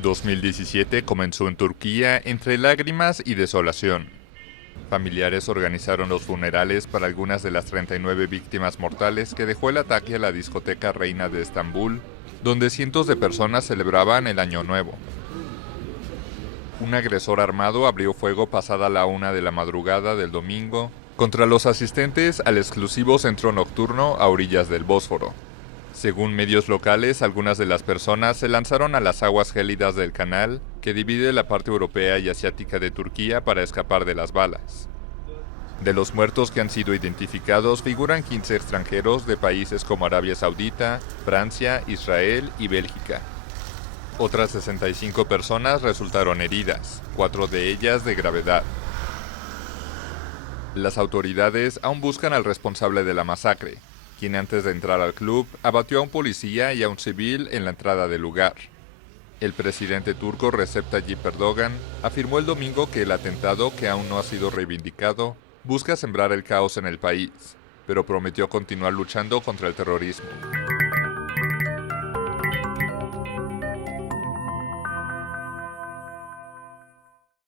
2017 comenzó en Turquía entre lágrimas y desolación. Familiares organizaron los funerales para algunas de las 39 víctimas mortales que dejó el ataque a la discoteca Reina de Estambul, donde cientos de personas celebraban el Año Nuevo. Un agresor armado abrió fuego pasada la 1 de la madrugada del domingo contra los asistentes al exclusivo centro nocturno a orillas del Bósforo. Según medios locales, algunas de las personas se lanzaron a las aguas gélidas del canal que divide la parte europea y asiática de Turquía para escapar de las balas. De los muertos que han sido identificados figuran 15 extranjeros de países como Arabia Saudita, Francia, Israel y Bélgica. Otras 65 personas resultaron heridas, 4 de ellas de gravedad. Las autoridades aún buscan al responsable de la masacre, quien antes de entrar al club abatió a un policía y a un civil en la entrada del lugar. El presidente turco Recep Tayyip Erdogan afirmó el domingo que el atentado, que aún no ha sido reivindicado, busca sembrar el caos en el país, pero prometió continuar luchando contra el terrorismo.